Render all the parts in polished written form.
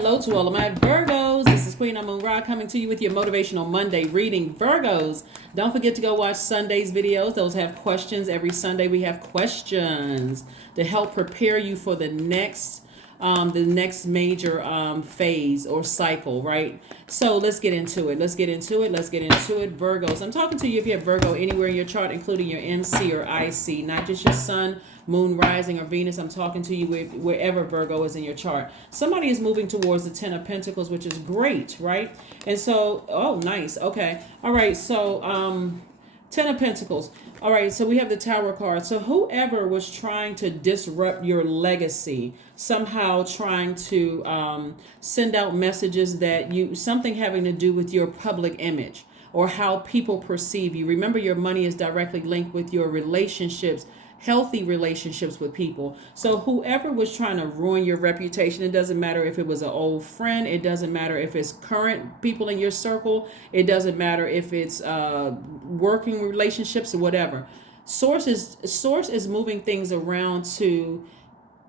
hello to all of my Virgos. This is Queen Amun Ra coming to you with your Motivational Monday reading. Virgos, don't forget to go watch Sunday's videos. Those have questions. Every Sunday we have questions to help prepare you for the next major phase or cycle, right? So let's get into it. Virgos, I'm talking to you if you have Virgo anywhere in your chart, including your MC or IC, not just your sun, moon, rising, or Venus. I'm talking to you wherever Virgo is in your chart. Somebody is moving towards the 10 of Pentacles, which is great, right? And so, oh, nice. Okay. All right. So, 10 of Pentacles. All right, so we have the Tower card. So whoever was trying to disrupt your legacy, somehow trying to send out messages that something having to do with your public image or how people perceive you. Remember, your money is directly linked with your relationships, healthy relationships with people. So whoever was trying to ruin your reputation, it doesn't matter if it was an old friend, it doesn't matter if it's current people in your circle, it doesn't matter if it's working relationships or whatever. Source is moving things around to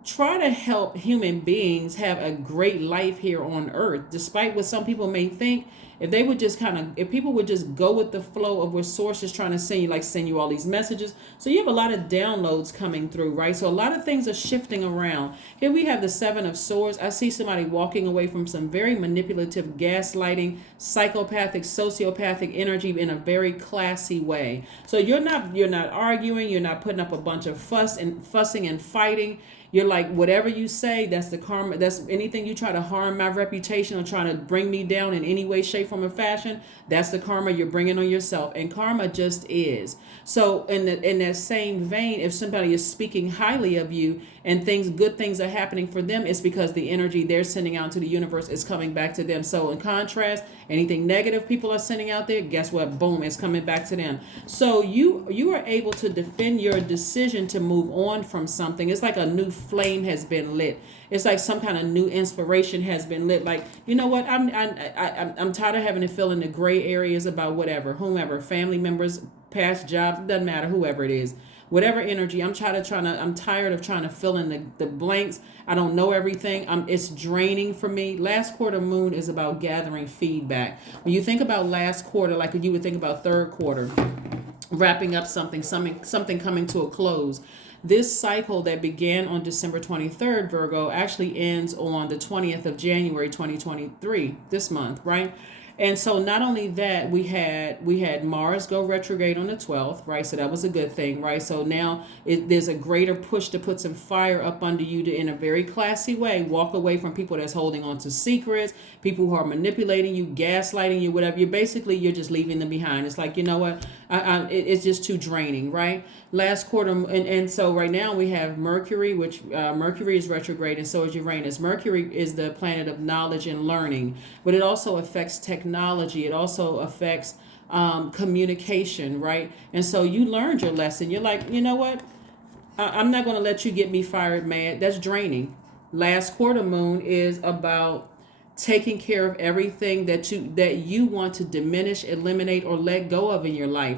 try to help human beings have a great life here on earth, despite what some people may think. If they would just if people would just go with the flow of what source is trying to send you, like send you all these messages. So you have a lot of downloads coming through, right? So a lot of things are shifting around. Here we have the 7 of Swords. I see somebody walking away from some very manipulative, gaslighting, psychopathic, sociopathic energy in a very classy way. So you're not arguing, you're not putting up a bunch of fussing and fighting. You're like, whatever you say, that's the karma. That's anything you try to harm my reputation or trying to bring me down in any way, shape, form, or fashion. That's the karma you're bringing on yourself. And karma just is. So in that same vein, if somebody is speaking highly of you and good things are happening for them, it's because the energy they're sending out to the universe is coming back to them. So in contrast, anything negative people are sending out there, guess what? Boom, it's coming back to them. So you are able to defend your decision to move on from something. It's like a new flame has been lit. It's like some kind of new inspiration has been lit. Like, you know what? I'm tired of having to fill in the gray areas about whomever, family members, past jobs, doesn't matter, whoever it is. Whatever energy, I'm tired of trying to fill in the blanks. I don't know everything. It's draining for me. Last quarter moon is about gathering feedback. When you think about last quarter, like you would think about third quarter, wrapping up something coming to a close. This cycle that began on December 23rd, Virgo, actually ends on the 20th of January 2023, this month, right? And so not only that, we had Mars go retrograde on the 12th, right? So that was a good thing, right? So now there's a greater push to put some fire up under you to, in a very classy way, walk away from people that's holding on to secrets, people who are manipulating you, gaslighting you, whatever. You're just leaving them behind. It's like, you know what? It's just too draining, right? Last quarter, and so right now we have Mercury, which Mercury is retrograde, and so is Uranus. Mercury is the planet of knowledge and learning, but it also affects technology. It also affects communication, right? And so you learned your lesson. You're like, you know what? I'm not going to let you get me fired mad. That's draining. Last quarter moon is about taking care of everything that you want to diminish, eliminate, or let go of in your life.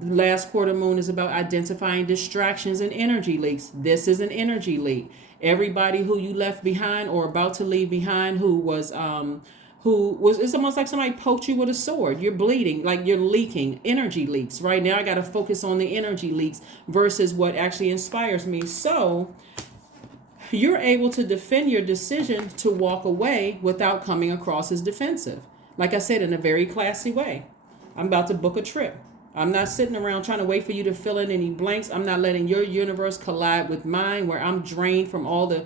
Last quarter moon is about identifying distractions and energy leaks. This is an energy leak. Everybody who you left behind or about to leave behind it's almost like somebody poked you with a sword. You're bleeding, like you're leaking, energy leaks. Right now I got to focus on the energy leaks versus what actually inspires me. So you're able to defend your decision to walk away without coming across as defensive. Like I said, in a very classy way. I'm about to book a trip. I'm not sitting around trying to wait for you to fill in any blanks. I'm not letting your universe collide with mine where I'm drained from all the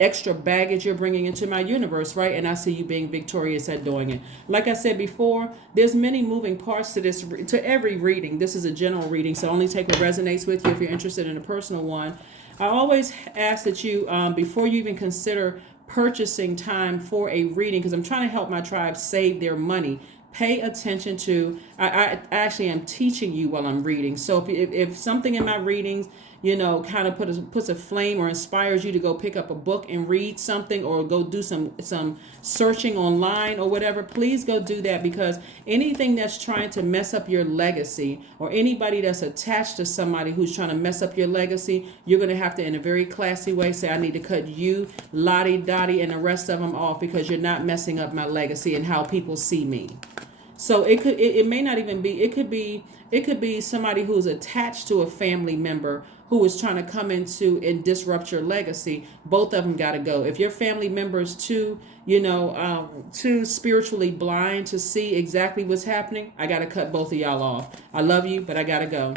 extra baggage you're bringing into my universe, right? And I see you being victorious at doing it. Like I said before, there's many moving parts to every reading. This is a general reading, so only take what resonates with you. If you're interested in a personal one, I always ask that you, before you even consider purchasing time for a reading, because I'm trying to help my tribe save their money, pay attention to, I actually am teaching you while I'm reading. So if something in my readings, kind of puts a flame or inspires you to go pick up a book and read something, or go do some searching online or whatever, please go do that, because anything that's trying to mess up your legacy, or anybody that's attached to somebody who's trying to mess up your legacy, you're going to have to, in a very classy way, say, I need to cut you, Lottie, Dottie, and the rest of them off, because you're not messing up my legacy and how people see me. So it may not even be, it could be somebody who's attached to a family member who is trying to come into and disrupt your legacy. Both of them got to go. If your family member is too spiritually blind to see exactly what's happening, I got to cut both of y'all off. I love you, but I got to go.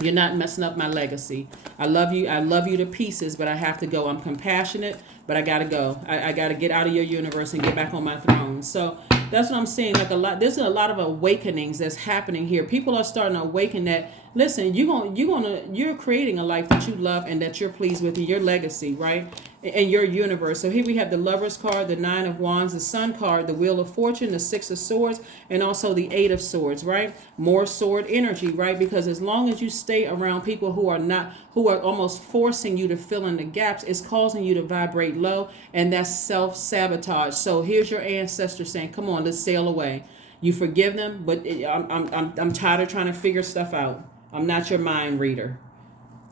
You're not messing up my legacy. I love you to pieces, but I have to go. I'm compassionate, but I got to go. I got to get out of your universe and get back on my throne. So that's what I'm saying. There's a lot of awakenings that's happening here. People are starting to awaken that, listen, you're creating a life that you love and that you're pleased with, in your legacy, right? In your universe. So here we have the Lover's card, the Nine of Wands, the Sun card, the Wheel of Fortune, the Six of Swords, and also the Eight of Swords, right? More sword energy, right? Because as long as you stay around people who are almost forcing you to fill in the gaps, it's causing you to vibrate low, and that's self-sabotage. So here's your ancestor saying, come on, let's sail away. You forgive them, but I'm tired of trying to figure stuff out. I'm not your mind reader.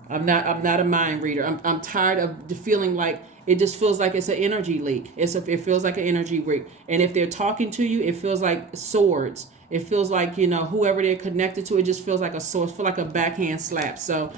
I'm not a mind reader. I'm tired of feeling like it just feels like it's an energy leak. It feels like an energy leak. And if they're talking to you, it feels like swords. It feels like, whoever they're connected to, it just feels like a sword, feel like a backhand slap. So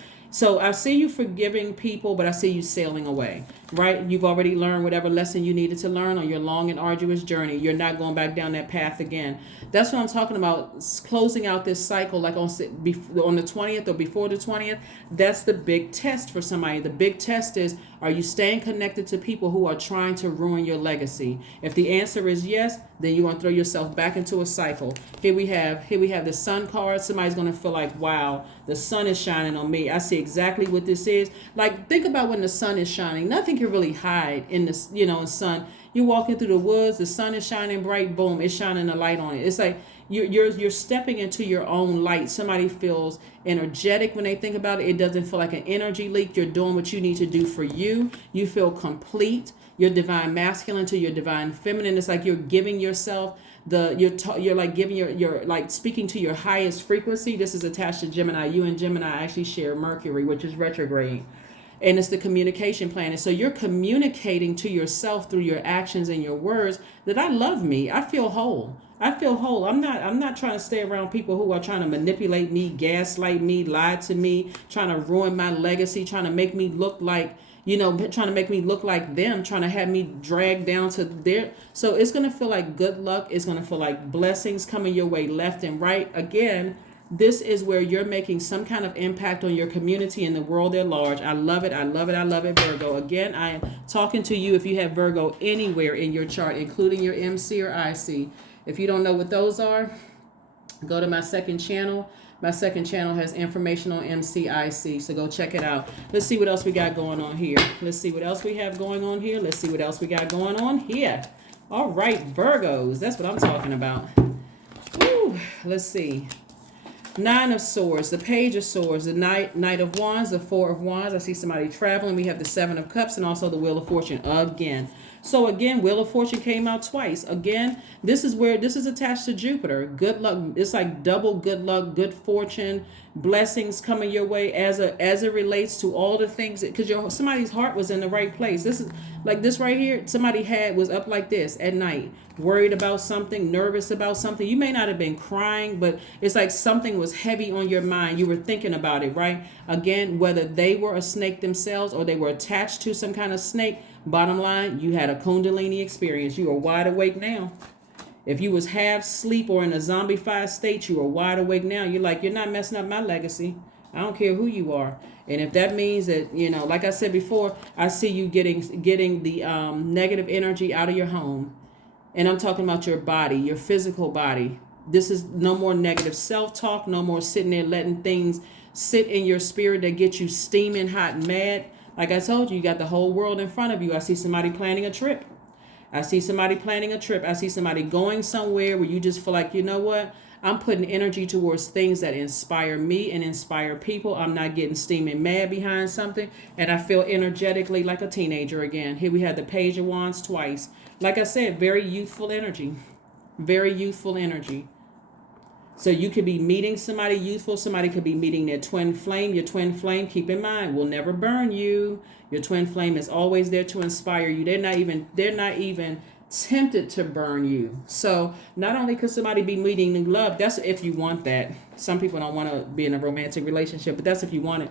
I see you forgiving people, but I see you sailing away, right? You've already learned whatever lesson you needed to learn on your long and arduous journey. You're not going back down that path again. That's what I'm talking about, closing out this cycle, like on the 20th or before the 20th. That's the big test for somebody. The big test is, are you staying connected to people who are trying to ruin your legacy? If the answer is yes, then you're going to throw yourself back into a cycle. Here we have the Sun card. Somebody's going to feel like, wow, the sun is shining on me. I see exactly what this is. Like, think about when the sun is shining. Nothing can really hide in the, in the sun. You're walking through the woods, the sun is shining bright, boom, it's shining a light on it. It's like you're stepping into your own light. Somebody feels energetic when they think about it. It doesn't feel like an energy leak. You're doing what you need to do for you. You feel complete. Your divine masculine to your divine feminine. It's like you're giving yourself you're like giving your like speaking to your highest frequency. This is attached to Gemini. You and Gemini actually share Mercury, which is retrograde. And it's the communication planet. So you're communicating to yourself through your actions and your words that I love me. I feel whole. I'm not trying to stay around people who are trying to manipulate me, gaslight me, lie to me, trying to ruin my legacy, trying to make me look like, trying to make me look like them, trying to have me dragged down to their. So it's going to feel like good luck. It's going to feel like blessings coming your way left and right. Again, this is where you're making some kind of impact on your community and the world at large. I love it. I love it. I love it, Virgo. Again, I am talking to you if you have Virgo anywhere in your chart, including your MC or IC. If you don't know what those are, go to my second channel. My second channel has information on MCIC, so go check it out. Let's see what else we got going on here. Let's see what else we have going on here. Let's see what else we got going on here. All right, Virgos. That's what I'm talking about. Woo, let's see. Nine of Swords, the Page of Swords, the Knight of Wands, the Four of Wands. I see somebody traveling. We have the Seven of Cups and also the Wheel of Fortune again. So again, Wheel of Fortune came out twice. Again, this is attached to Jupiter. Good luck. It's like double good luck, good fortune, blessings coming your way as it relates to all the things, because somebody's heart was in the right place. This is like this right here. Somebody was up like this at night, worried about something, nervous about something. You may not have been crying, but it's like something was heavy on your mind. You were thinking about it, right? Again, whether they were a snake themselves or they were attached to some kind of snake, bottom line, you had a Kundalini experience. You are wide awake now. If you was half sleep or in a zombified state, you are wide awake now. You're like, you're not messing up my legacy. I don't care who you are. And if that means that, like I said before, I see you getting the negative energy out of your home. And I'm talking about your body, your physical body. This is no more negative self-talk, no more sitting there letting things sit in your spirit that get you steaming hot and mad. Like I told you, you got the whole world in front of you. I see somebody planning a trip. I see somebody going somewhere where you just feel like, you know what? I'm putting energy towards things that inspire me and inspire people. I'm not getting steaming mad behind something. And I feel energetically like a teenager again. Here we have the Page of Wands twice. Like I said, very youthful energy. Very youthful energy. So you could be meeting somebody youthful. Somebody could be meeting their twin flame. Your twin flame, keep in mind, will never burn you. Your twin flame is always there to inspire you. They're not even tempted to burn you. So not only could somebody be meeting new love, that's if you want that. Some people don't want to be in a romantic relationship, but that's if you want it.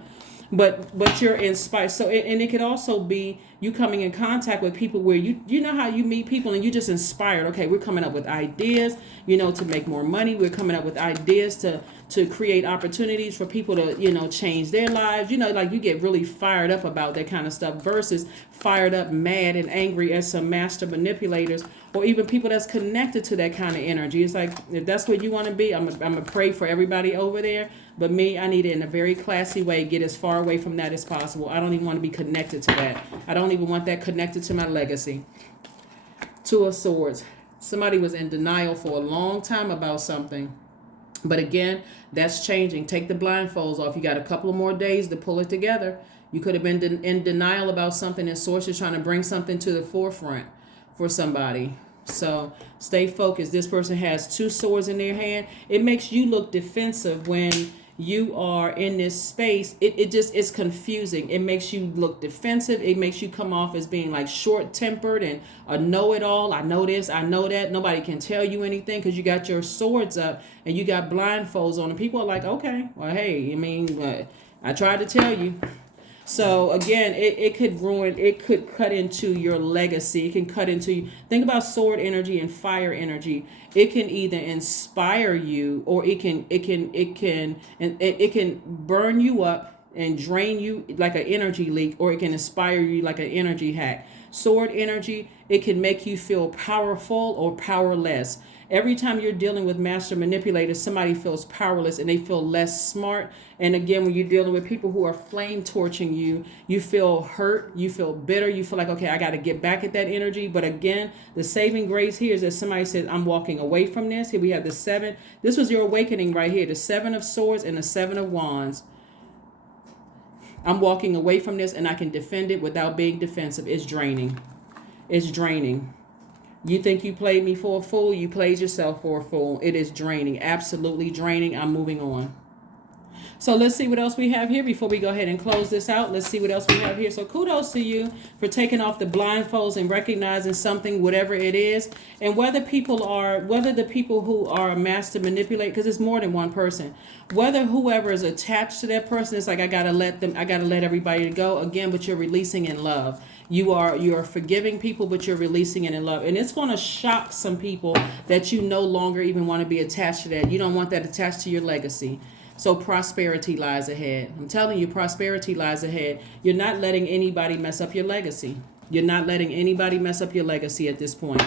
But you're inspired. So and it could also be you coming in contact with people where you know how you meet people and you just inspired. Okay, we're coming up with ideas, to make more money. We're coming up with ideas to create opportunities for people to, change their lives. Like you get really fired up about that kind of stuff versus fired up, mad and angry as some master manipulators or even people that's connected to that kind of energy. It's like, if that's what you want to be, I'm going to pray for everybody over there. But me, I need it in a very classy way, get as far away from that as possible. I don't even want to be connected to that. I don't even want that connected to my legacy. Two of Swords. Somebody was in denial for a long time about something. But again, that's changing. Take the blindfolds off. You got a couple of more days to pull it together. You could have been in denial about something and Source is trying to bring something to the forefront for somebody. So stay focused. This person has two swords in their hand. It makes you look defensive when you are in this space. It just is confusing. It makes you look defensive. It makes you come off as being like short-tempered and a know-it-all. I know this, I know that. Nobody can tell you anything because you got your swords up and you got blindfolds on. And people are like, okay, well, hey, I tried to tell you. So again, it could ruin, it could cut into your legacy. It can cut into, think about sword energy and fire energy. It can either inspire you or it can burn you up and drain you like an energy leak, or it can inspire you like an energy hack. Sword energy, it can make you feel powerful or powerless. Every time you're dealing with master manipulators, somebody feels powerless and they feel less smart. And again, when you're dealing with people who are flame torching you, you feel hurt, you feel bitter, you feel like, okay, I got to get back at that energy. But again, the saving grace here is that somebody says, I'm walking away from this. Here we have the 7. This was your awakening right here, the 7 of Swords and the 7 of Wands. I'm walking away from this and I can defend it without being defensive. It's draining. It's draining. You think you played me for a fool? You played yourself for a fool. It is draining. Absolutely draining. I'm moving on. So let's see what else we have here before we go ahead and close this out. Let's see what else we have here. So kudos to you for taking off the blindfolds and recognizing something, whatever it is. And whether the people who are a master manipulate, because it's more than one person, whether whoever is attached to that person, it's like, I got to let everybody go again, but you're releasing in love. You're forgiving people, but you're releasing it in love. And it's going to shock some people that you no longer even want to be attached to that. You don't want that attached to your legacy. So prosperity lies ahead. I'm telling you, prosperity lies ahead. You're not letting anybody mess up your legacy. You're not letting anybody mess up your legacy at this point.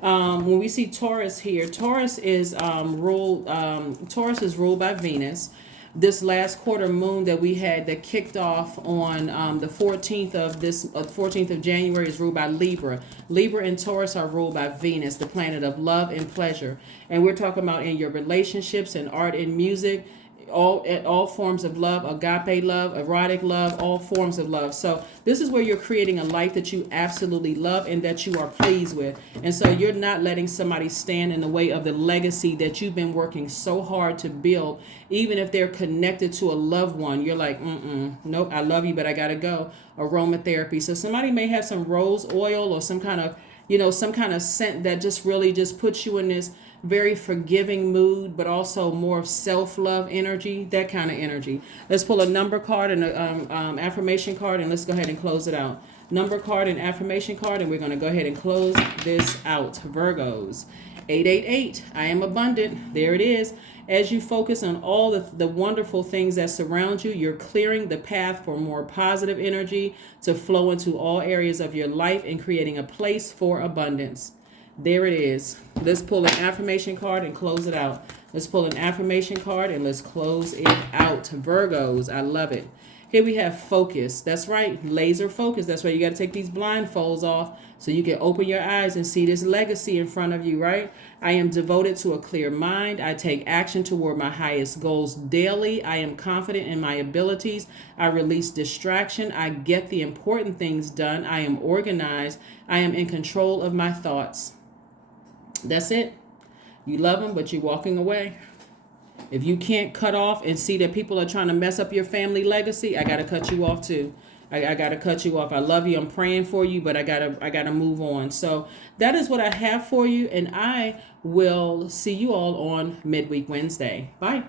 When we see Taurus here, Taurus is ruled by Venus. This last quarter moon that we had that kicked off on the 14th of January is ruled by Libra. Libra and Taurus are ruled by Venus, the planet of love and pleasure. And we're talking about in your relationships and art and music, all forms of love, agape love, erotic love, all forms of love. So this is where you're creating a life that you absolutely love and that you are pleased with. And so you're not letting somebody stand in the way of the legacy that you've been working so hard to build. Even if they're connected to a loved one, you're like, nope, I love you, but I gotta go. Aromatherapy. So somebody may have some rose oil or some kind of scent that just really just puts you in this very forgiving mood, but also more of self-love energy, that kind of energy. Let's pull a number card and an affirmation card, and let's go ahead and close it out. Number card and affirmation card, and we're going to go ahead and close this out. Virgos, 888, I am abundant. There it is. As you focus on all the wonderful things that surround you, you're clearing the path for more positive energy to flow into all areas of your life and creating a place for abundance. There it is. Let's pull an affirmation card and close it out. Let's pull an affirmation card and let's close it out. Virgos, I love it. Here we have focus. That's right. Laser focus. That's why you got to take these blindfolds off so you can open your eyes and see this legacy in front of you, right? I am devoted to a clear mind. I take action toward my highest goals daily. I am confident in my abilities. I release distraction. I get the important things done. I am organized. I am in control of my thoughts. That's it. You love them, but you're walking away. If you can't cut off and see that people are trying to mess up your family legacy, I got to cut you off too. I got to cut you off. I love you. I'm praying for you, but I gotta move on. So that is what I have for you. And I will see you all on Midweek Wednesday. Bye.